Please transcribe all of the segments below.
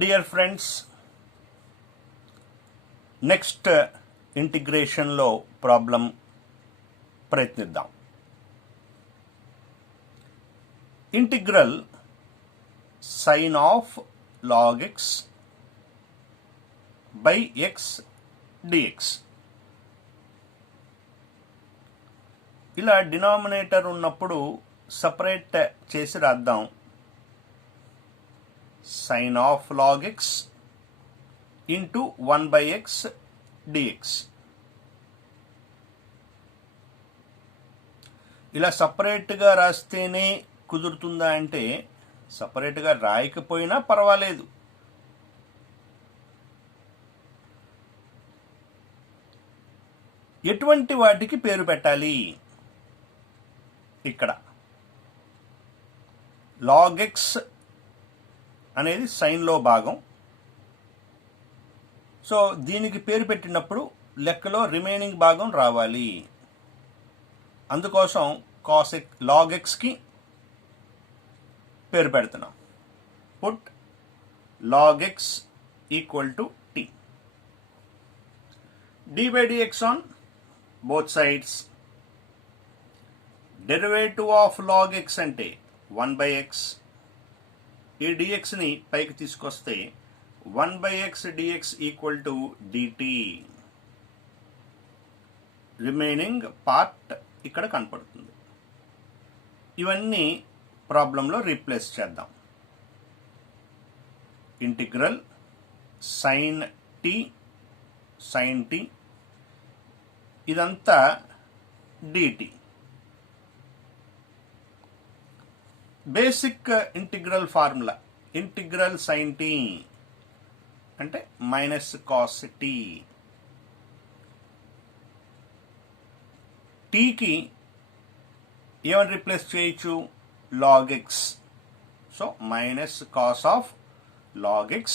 Dear friends, next ఇంటిగ్రేషన్లో problem ప్రయత్నిద్దాం. Integral sine of log x by x dx. ఇలా denominator ఉన్నప్పుడు separate చేసి రాద్దాం. Sine of log x into 1 by x dx. ఇలా సపరేట్గా రాస్తేనే కుదురుతుందా అంటే సపరేట్గా రాయకపోయినా పర్వాలేదు. ఎటువంటి వాటికి పేరు పెట్టాలి? ఇక్కడ log x అనేది సైన్లో భాగం. సో దీనికి పేరు పెట్టినప్పుడు లెక్కలో రిమైనింగ్ భాగం రావాలి. అందుకోసం cos x log xకి పేరు పెడుతున్నాం. Put log x equal to t. d by dx on both sides. Derivative of log x అంటే 1 by x. ఈ dxని పైకి తీసుకొస్తే 1 by x dx equal to dt. Remaining part ఇక్కడ కనపడుతుంది. ఇవన్నీ ప్రాబ్లంలో రీప్లేస్ చేద్దాం. ఇంటిగ్రల్ సైన్ టీ ఇదంతా dt. Basic integral formula integral sine t అంటే మైనస్ కాస్ టీ. టీకి ఏమని రీప్లేస్ చేయొచ్చు? log x. So minus cos of log x.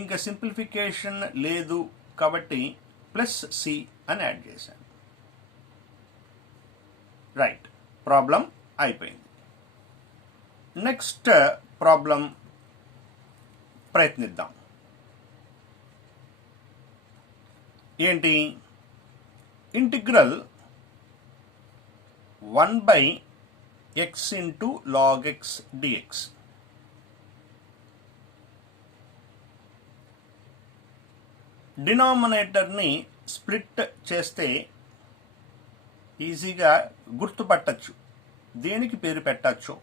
ఇంకా సింప్లిఫికేషన్ లేదు కాబట్టి ప్లస్ సి అని యాడ్ చేశాను. రైట్, ప్రాబ్లం అయిపోయింది. నెక్స్ట్ ప్రాబ్లం ప్రయత్నిద్దాం. ఏంటి? Integral 1 by x into log x dx. డినామినేటర్ని స్ప్లిట్ చేస్తే ఈజీగా గుర్తుపట్టచ్చు దేనికి పేరు పెట్టచ్చు.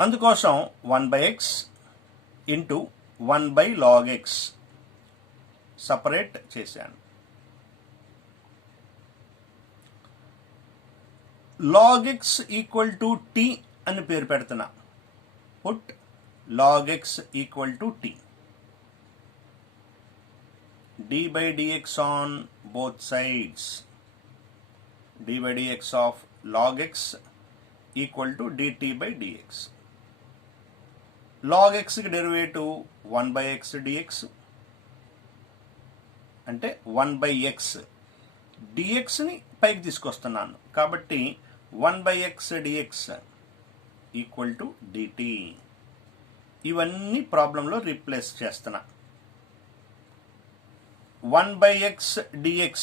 అందుకోసం 1 by x into 1 by log x separate చేశాను. log x equal to t అని పేరు పెడుతున్నా. Put log x equal to t. d by dx on both sides. d by dx of log x equal to dt by dx. log x కి derivative 1 by x dx అంటే 1 by x. dxని పైకి తీసుకొస్తున్నాను కాబట్టి 1 by x dx equal to dt. ఇవన్నీ ప్రాబ్లంలో replace చేస్తున్నా. 1 by x dx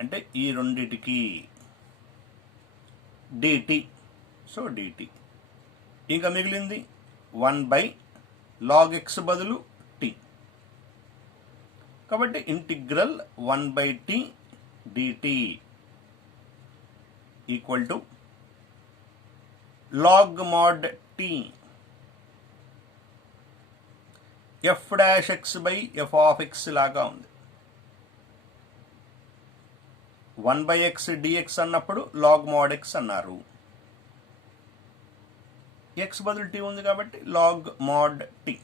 అంటే ఈ రెండిటికి dt. So dt. ఇంకా మిగిలింది 1 by log x బదులు t. కాబట్టి integral 1 by t dt equal to log mod t f dash x by f of x లాగా ఉంది. 1 by x dx అన్నప్పుడు log mod x అన్నారు. x బదులు t ఉంది కాబట్టి log mod t.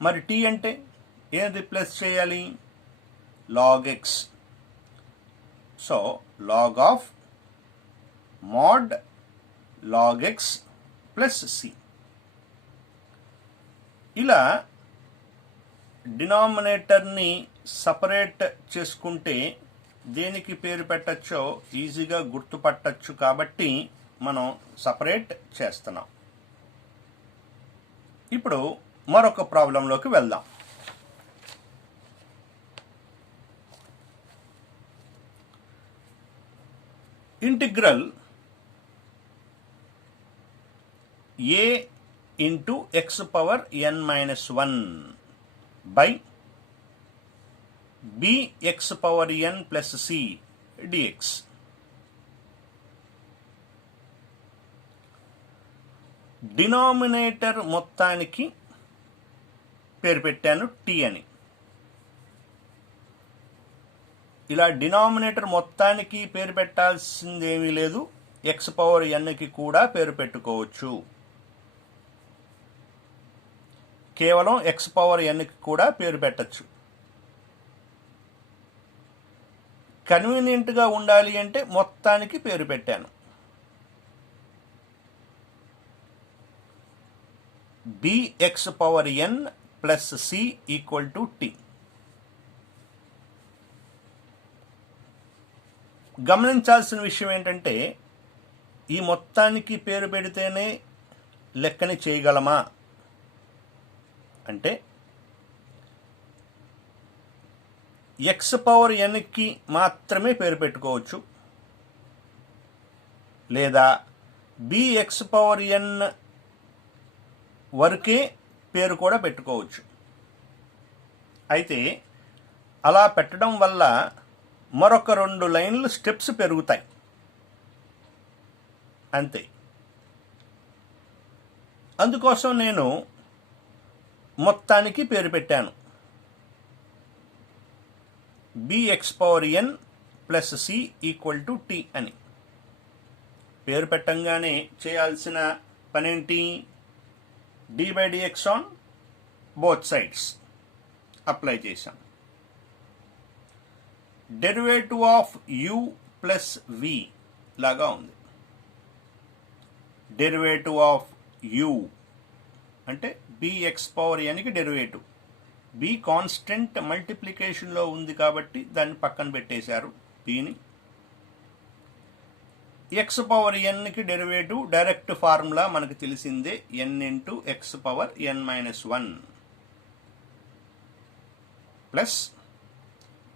మరి t అంటే ఏం రిప్లేస్ చేయాలి? log x. So log of mod log x plus c. ఇలా డినామినేటర్ని సపరేట్ చేసుకుంటే దేనికి పేరు పెట్టచ్చో ఈజీగా గుర్తుపట్టచ్చు కాబట్టి మనం సపరేట్ చేస్తున్నాం. ఇప్పుడు మరొక ప్రాబ్లంలోకి వెళ్దాం. Integral a into x power n minus 1 by bx power n plus c dx. Denominator మొత్తానికి పేరు పెట్టాను t అని. ఇలా డినామినేటర్ మొత్తానికి పేరు పెట్టాల్సిందేమీ లేదు, x పవర్ nకి కూడా పేరు పెట్టుకోవచ్చు. కేవలం x పవర్ nకి కూడా పేరు పెట్టచ్చు. కన్వీనియంట్గా ఉండాలి అంటే మొత్తానికి పేరు పెట్టాను. bx power n plus c equal to t. గమనించాల్సిన విషయం ఏంటంటే ఈ మొత్తానికి పేరు పెడితేనే లెక్కని చేయగలమా అంటే x పవర్ nకి మాత్రమే పేరు పెట్టుకోవచ్చు, లేదా bx పవర్ n వరకే పేరు కూడా పెట్టుకోవచ్చు. అయితే అలా పెట్టడం వల్ల మరొక 2 లైన్లు స్టెప్స్ పెరుగుతాయి అంతే. అందుకోసం నేను మొత్తానికి పేరు పెట్టాను bx power n plus c equal to t అని. పేరు పెట్టంగానే చేయాల్సిన పనేంటి? d by dx on both sides apply చేశాం. Derivative of u plus v లాగా ఉంది. డెరివేటివ్ ఆఫ్ u అంటే bx పవర్ nకి డెరివేటివ్. b కాన్స్టెంట్ మల్టిప్లికేషన్లో ఉంది కాబట్టి దాన్ని పక్కన పెట్టేశారు bని. x పవర్ nకి డెరివేటివ్ డైరెక్ట్ ఫార్ములా మనకు తెలిసిందే, n into x power n minus 1 plus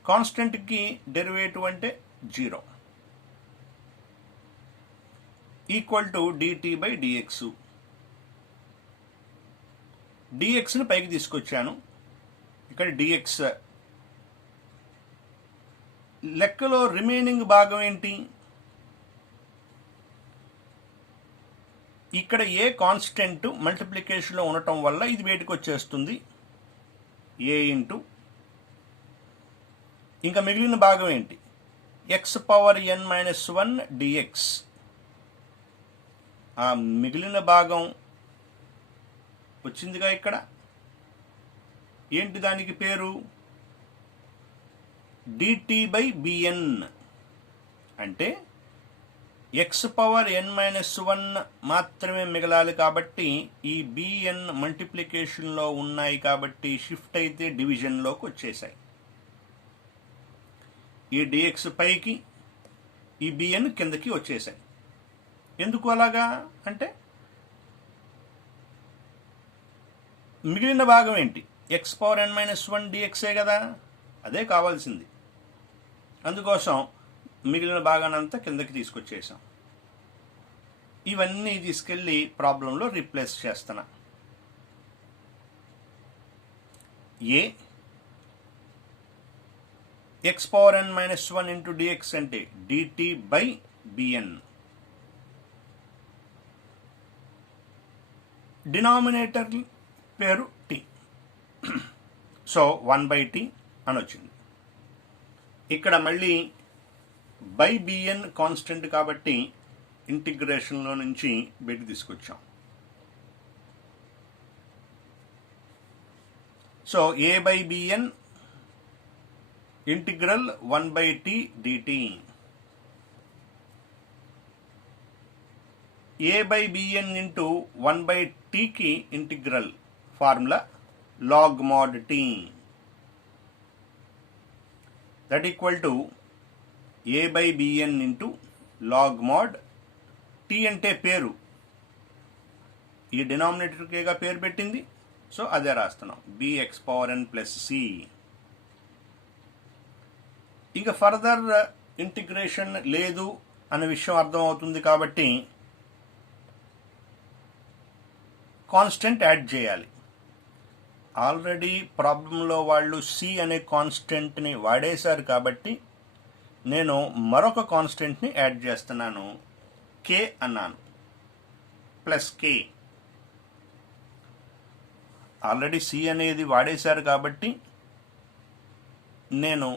కాన్స్టెంట్కి డెరివేటివ్ అంటే 0 equal to dt by dx. dxని పైకి తీసుకొచ్చాను. ఇక్కడ dx లెక్కలో రిమైనింగ్ భాగం ఏంటి? ఇక్కడ ఏ కాన్స్టెంట్ మల్టిప్లికేషన్లో ఉండటం వల్ల ఇది బయటకు వచ్చేస్తుంది a ఇంటూ, ఇంకా మిగిలిన భాగం ఏంటి? x power n minus 1 dx. ఆ మిగిలిన భాగం వచ్చిందిగా ఇక్కడ. ఏంటి దానికి పేరు? dt by bn. అంటే x పవర్ n మైనస్ 1 మాత్రమే మిగలాలి కాబట్టి ఈ bn మల్టిప్లికేషన్లో ఉన్నాయి కాబట్టి షిఫ్ట్ అయితే డివిజన్లోకి వచ్చేసాయి. ఈ dx పైకి, ఈ bn కిందకి వచ్చేసాయి. ఎందుకు అలాగా అంటే మిగిలిన భాగం ఏంటి? x పవర్ n మైనస్ 1 dxే కదా, అదే కావాల్సింది. అందుకోసం మిగిలిన భాగానంతా కిందకి తీసుకొచ్చేసాం. ఇవన్నీ తీసుకెళ్ళి ప్రాబ్లంలో రీప్లేస్ చేస్తున్నా. ఏ x power n minus 1 into dx అంటే dt బై bn. డినామినేటర్ పేరు t. సో 1 బై t అని వచ్చింది. ఇక్కడ మళ్ళీ బై bn కాన్స్టెంట్ కాబట్టి ఇంటిగ్రేషన్లో నుంచి బయట తీసుకొచ్చాం. So a by bn integral 1 by t dt. a by bn into 1 by tకి integral formula log mod t. That equal to a by bn into log mod t అంటే పేరు, ఈ డినామినేటర్కేగా పేరు పెట్టింది, సో అదే రాస్తున్నాం, bx power n plus C. ఇక further integration లేదు అనే విషయం అర్థమవుతుంది కాబట్టి కాన్స్టెంట్ యాడ్ చేయాలి. ఆల్రెడీ ప్రాబ్లంలో వాళ్ళు సి అనే కాన్స్టెంట్ని వాడేశారు కాబట్టి నేను మరొక కాన్స్టెంట్ని యాడ్ చేస్తున్నాను, కే అన్నాను, ప్లస్ కే. ఆల్రెడీ సి అనేది వాడేశారు కాబట్టి నేను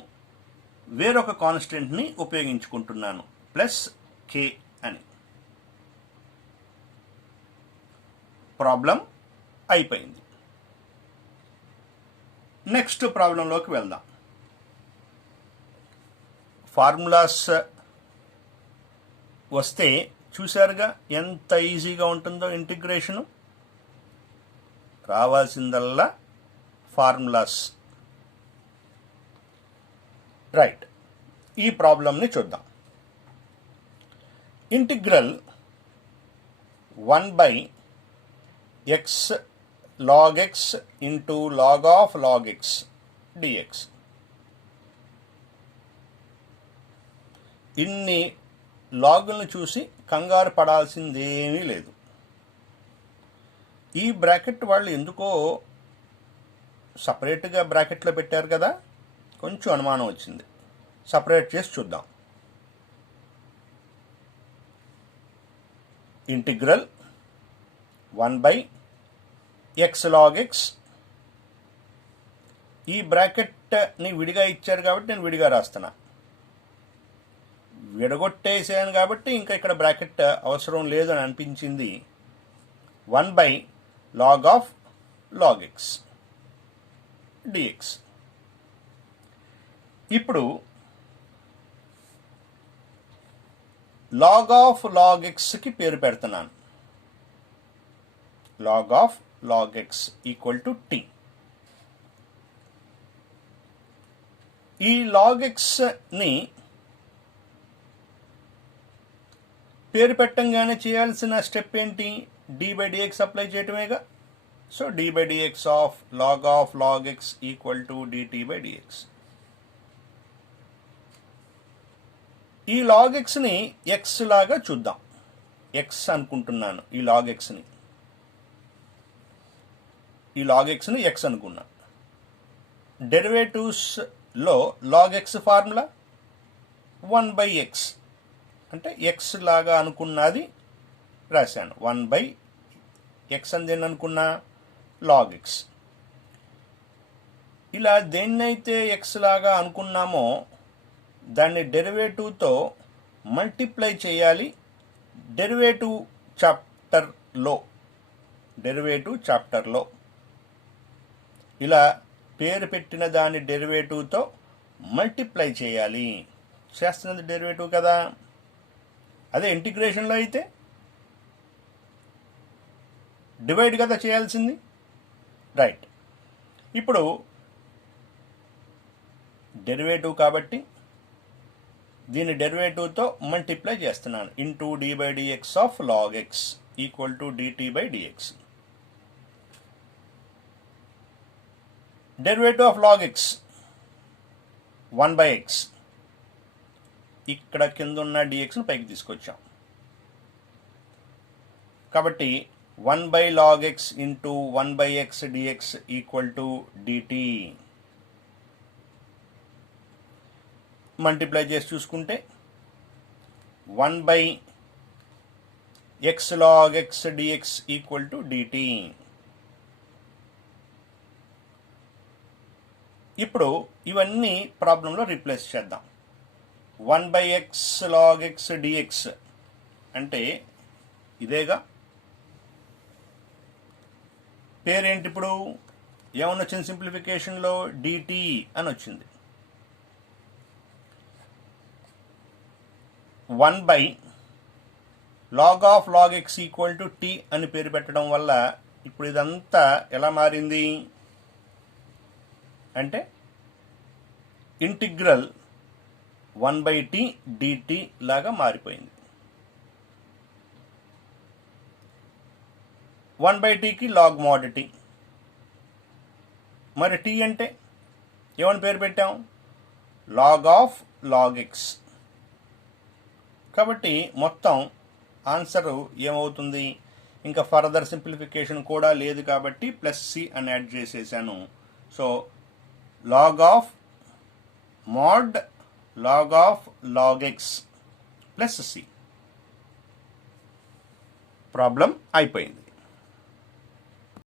వేరొక కాన్స్టెంట్ని ఉపయోగించుకుంటున్నాను, ప్లస్ కే అని. ప్రాబ్లం అయిపోయింది. నెక్స్ట్ ప్రాబ్లంలోకి వెళ్దాం. ఫార్ములాస్ వస్తే చూశారుగా ఎంత ఈజీగా ఉంటుందో ఇంటిగ్రేషను. రావాల్సిందల్లా ఫార్ములాస్. రైట్, ఈ ప్రాబ్లంని చూద్దాం. Integral 1/x log x into log of log x dx. ఇన్ని లాగులను చూసి కంగారు పడాల్సిందేమీ లేదు. ఈ బ్రాకెట్ వాళ్ళు ఎందుకో సపరేట్గా బ్రాకెట్లో పెట్టారు కదా, కొంచెం అనుమానం వచ్చింది. సపరేట్ చేసి చూద్దాం. Integral 1/x log x. ఈ బ్రాకెట్ని విడిగా ఇచ్చారు కాబట్టి నేను విడిగా రాస్తున్నా. విడగొట్టేసాను కాబట్టి ఇంకా ఇక్కడ బ్రాకెట్ అవసరం లేదు అని అనిపించింది. 1/log of log x dx. ఇప్పుడు log of log x కి పేరు పెడుతున్నాను. log of log x equal to t. ఈ log x ని పేరు పెట్టంగానే చేయాల్సిన స్టెప్ ఏంటి? d/dx అప్లై చేయటమేగా. So d/dx of log x equal to dt/dx. ఈ log x ని x లాగా చూద్దాం. x అనుకుంటున్నాను. ఈ log x ని x అనుకున్నా. డెరివేటివ్స్లో log x ఫార్ములా 1/x, అంటే x లాగా అనుకున్నది రాశాను. 1/x అని దేన్ని అనుకున్నా? log x. ఇలా దేన్నైతే x లాగా అనుకున్నామో దాన్ని డెరివేటివ్తో మల్టిప్లై చేయాలి. డెరివేటివ్ చాప్టర్లో ఇలా పేరు పెట్టిన దాని డెరివేటివ్తో మల్టిప్లై చేయాలి. చేస్తున్నది డెరివేటివ్ కదా. అదే ఇంటిగ్రేషన్లో అయితే డివైడ్ కదా చేయాల్సింది. రైట్, ఇప్పుడు డెరివేటివ్ కాబట్టి దీని డెరివేటివ్తో మల్టిప్లై చేస్తున్నాను. Into d/dx of log x equal to dt/dx. Derivative of log x 1/x. ఇక్కడ కింద ఉన్న dxను పైకి తీసుకొచ్చాం కాబట్టి 1/log x into 1/x dx equal to dt. Multiply చేసి చూసుకుంటే 1/x log x dx equal to dt. ఇప్పుడు ఇవన్నీ ప్రాబ్లంలో రీప్లేస్ చేద్దాం. 1/x log x dx అంటే ఇదేగా. పేరేంటి ఇప్పుడు? ఏమని వచ్చింది సింప్లిఫికేషన్లో? dt అని వచ్చింది. 1/log of log x equal to t అని పేరు పెట్టడం వల్ల ఇప్పుడు ఇదంతా ఎలా మారింది అంటే ఇంటిగ్రల్ 1/t dt లాగా మారిపోయింది. 1/tకి లాగ్ మోడ్ టీ. మరి టీ అంటే ఏమని పేరు పెట్టాం? Log of log x. కాబట్టి మొత్తం ఆన్సరు ఏమవుతుంది? ఇంకా ఫర్దర్ సింప్లిఫికేషన్ కూడా లేదు కాబట్టి ప్లస్ సి అని యాడ్ చేసేసాను. So log of mod log of log x plus C. Problem అయిపోయింది.